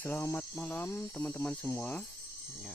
Selamat malam teman-teman semua. Ya.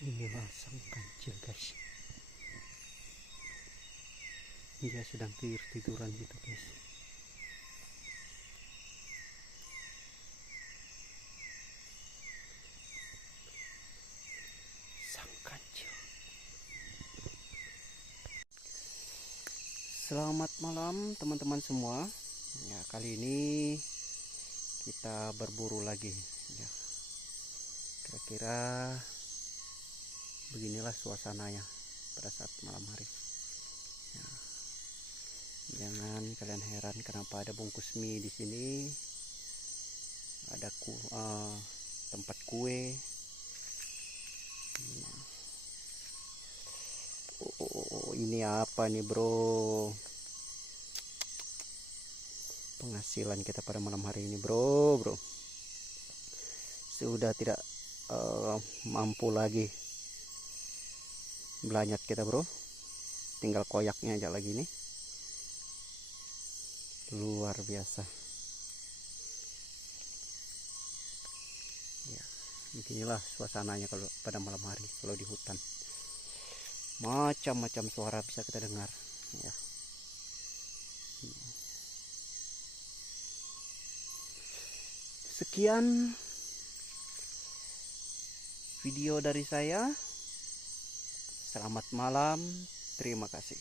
Inilah sang kancil, guys. Dia sedang tiduran gitu, guys. Sang kancil. Selamat malam teman-teman semua. Ya, kali ini kita berburu lagi. Ya, kira-kira beginilah suasananya pada saat malam hari. Ya, jangan kalian heran kenapa ada bungkus mie di sini, ada tempat kue. Oh, ini apa nih bro? Penghasilan kita pada malam hari ini bro. Sudah tidak mampu lagi belanyat kita bro. Tinggal koyaknya aja lagi nih. Luar biasa. Ya, beginilah suasananya kalau pada malam hari kalau di hutan. Macam-macam suara bisa kita dengar ya. Sekian video dari saya. Selamat malam, terima kasih.